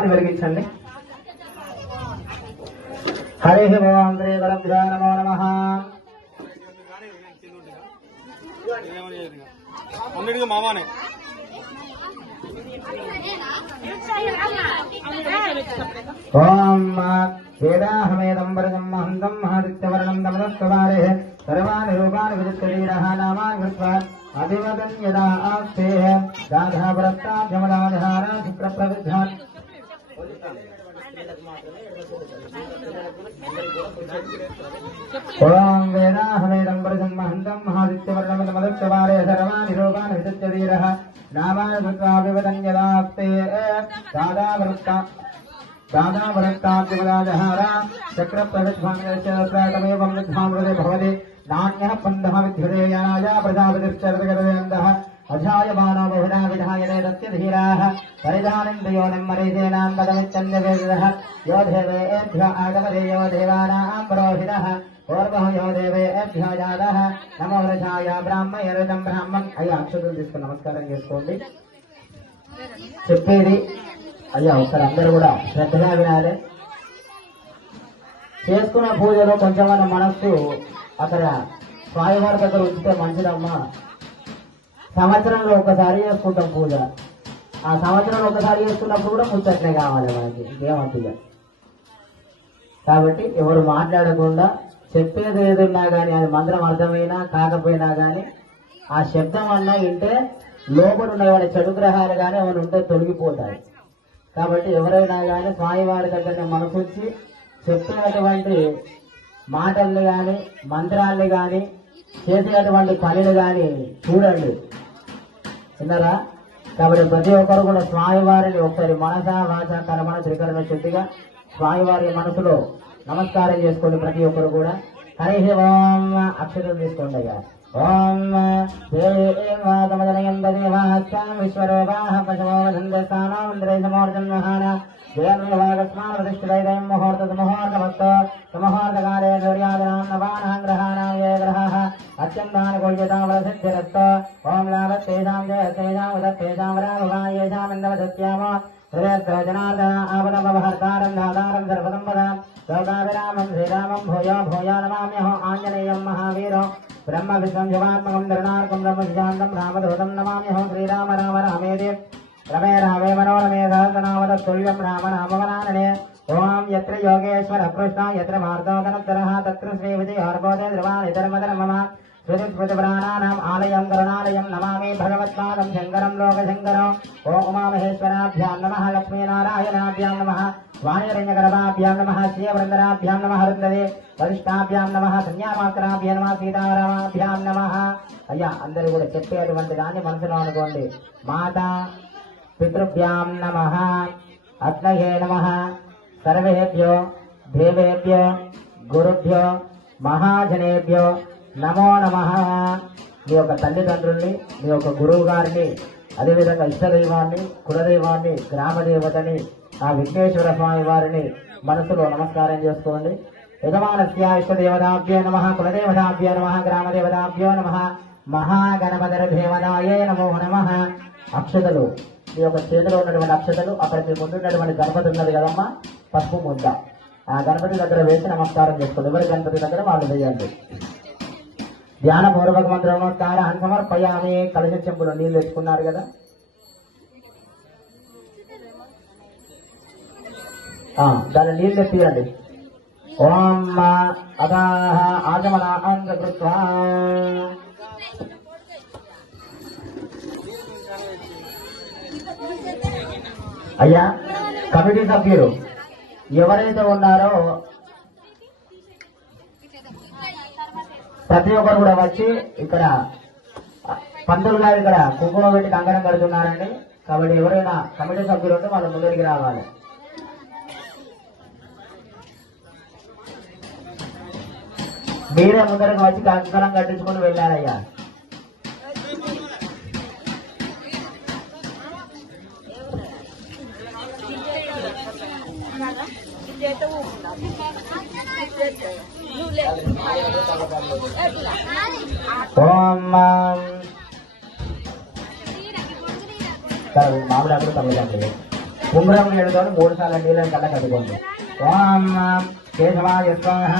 దీపాన్ని వెలిగించండి. హరి ఓం శ్రీ గురుభ్యో నమో నమః. మామానే ఓం వేదాహమేదం వరదం మహంతం మహాదిత్యవర్ణం తమదస్కవారే సర్వాణి రూపాణి విదిత్యవీరః నామాని కృత్వా అభివదన్ యదా ఆస్తే దాధావరత్తాభ్యమదాధార శుక్రప్రవిద్ధాన్. ఓం వేదాహమేదం వరదం మహంతం మహాదిత్యవర్ణం తమదస్కవారే సర్వాణి రూపాణి విదిత్యవీరః నామాని కృత్వా అభివదన్ యదా ఆస్తే दादावरत्ताद्यमदाजहार चक्रप्रविध्वाङ्गमेवं विद्धामृते भवति नान्यः पन्दः विद्युते यानाय प्रजापतिश्चरदगरवेन्दः अजायमानो बहुधा विधायते तस्य धीराः परिधानिन्द्रियोनिं मरीचेनां पदमिच्छन्यवेदः यो देवेभ्य आगमते यो देवानां पुरोहितः पूर्वः यो देवेभ्य जातः नमो वृषाय ब्राह्मयरुतं ब्राह्मण. అయ్యా అక్షతులు తీసుకుని నమస్కారం చేసుకోండి. చెప్పేది అయ్యా ఒకసారి అందరూ కూడా శ్రద్ధగా వినాలి. చేసుకున్న పూజలో కొంచెమన్న మనస్సు అక్కడ స్వామివారి దగ్గర ఉంచితే మంచిదమ్మా. సంవత్సరంలో ఒకసారి చేసుకుంటాం పూజ. ఆ సంవత్సరంలో ఒకసారి చేసుకున్నప్పుడు కూడా ముచ్చట్నే కావాలి మనకి, ఇంకేమంటుగా. కాబట్టి ఎవరు మాట్లాడకుండా చెప్పేది ఏదున్నా కానీ అది మంత్రం అర్థమైనా కాకపోయినా కానీ ఆ శబ్దం అన్నా వింటే లోపల ఉన్న చెడు గ్రహాలు కానీ ఏమైనా ఉంటే తొలగిపోతాయి. కాబట్టి ఎవరైనా కానీ స్వామివారి దగ్గర మనసుంచి చెప్పినటువంటి మాటల్ని కానీ మంత్రాల్ని కానీ చేసేటువంటి పనులు కానీ చూడండి, విన్నారా? కాబట్టి ప్రతి ఒక్కరు కూడా స్వామివారిని ఒకసారి మనస వాచ కర్మణ త్రికరణ శుద్ధిగా స్వామివారి మనసులో నమస్కారం చేసుకోండి ప్రతి ఒక్కరు కూడా. హరి ఓం అక్షరం తీసుకోండి అయ్యా. ఓం దేవాదమజనయం దేవాస్యాం విశ్వరూపాః పశవోధందస్థానాంద్రేశమోర్జన్మహాన జయన్యవాగస్మానప్రతిష్ఠితైదయం ముహూర్తముహూర్తమస్తో సుముహూర్తకాలే సూర్యాదనాం నవానాం గ్రహాణాం ఏ గ్రహాः అత్యంతానుకూల్యతాం వరసిద్ధిరస్తో ఓం లాభత్తేషాం జయస్తేషాం ఉదత్తేషాం వరాభవాయేషామిందవదస్యామో హృదయజనార్దన ఆపదమహర్తారం దాతారం సర్వసంపదాం లోకాభిరామం శ్రీరామం భూయో భూయో నమామ్యహో ఆంజనేయం మహావీరో బ్రహ్మ విశ్వం శివాత్మకం ధరణార్కం బ్రహ్మశాంతం రామదూతం నమామ్యహో శ్రీరామ రామ రామేతి రమే రామే మనోరమే సహస్రనామతత్తుల్యం రామ నామవనాననే. ఓం యత్ర యోగేశ్వర కృష్ణ యత్ర మార్గోదనత్తరః తత్ర శ్రీ విజయోర్బోధే ధ్రువానిధర్మధర మమ స్మృతిస్మృతిపురాణానాం ఆలయం కరుణాలయం నమామి భగవత్పాదం శంకరం లోకశంకరం. ఓం ఉమామహేశ్వరాభ్యాం నమః లక్ష్మీనారాయణాభ్యాం నమః వాయురంజగర్భాభ్యాం నమః శ్రీయవృందరాభ్యాం నమః రుద్రవే వరిష్టాభ్యాం నమః కన్యామాత్రాభ్యాం నమః సీతారామాభ్యాం నమః. అయ్యా అందరూ కూడా చెప్పేటువంటి దాన్ని మనసులో అనుకోండి. మాతా పితృభ్యాం నమః అగ్నయే నమః సర్వేభ్యో దేవేభ్యో గురుభ్యో మహాజనేభ్యో నమో నమః. మీ యొక్క తల్లిదండ్రుల్ని, మీ యొక్క గురువు గారిని, అదేవిధంగా ఇష్టదైవాన్ని, కులదైవాన్ని, గ్రామదేవతని, ఆ విఘ్నేశ్వర స్వామి వారిని మనసులో నమస్కారం చేసుకోండి. యజమానస్య ఇష్టదేవతాభ్యో నమః కులదేవతాభ్యో నమః గ్రామదేవతాభ్యో నమః మహాగణపతిర్దేవతాయే నమో నమః. అక్షతలు మీ యొక్క చేతిలో ఉన్నటువంటి అక్షతలు అక్కడికి ముందున్నటువంటి గణపతి ఉన్నది కదమ్మా, పసుపు ముద్ద ఆ గణపతి దగ్గర వేసి నమస్కారం చేసుకోండి. ఎవరి గణపతి దగ్గర వాళ్ళు వేయండి. ధ్యానపూర్వక మంత్ర నమస్కారాన్ని సమర్పయామి. కలశ చెంపులో నీళ్ళు తెచ్చుకున్నారు కదా, దాని నీళ్ళు తీయండి. ఓం అదాహ ఆగమన అంగృత్వా. అయ్యా కమిటీ సభ్యులు ఎవరైతే ఉన్నారో ప్రతి ఒక్కరు కూడా వచ్చి ఇక్కడ పంతులు గారు ఇక్కడ కుంకుమ పెట్టి కంకణం కడుతున్నారండి. కాబట్టి ఎవరైనా కమిటీ సభ్యులు ఉంటే వాళ్ళు ముందరికి రావాలి. మీరే ముందరకు వచ్చి కంకణం కట్టించుకుని వెళ్ళారయ్యా. మామిడాకులు తగ్గదండి. ఉంగరం నీళ్ళతో 3 సార్లు నీళ్ళని కళ్ళ కట్టుకోండి. ఓం కేశవాయ స్వాహ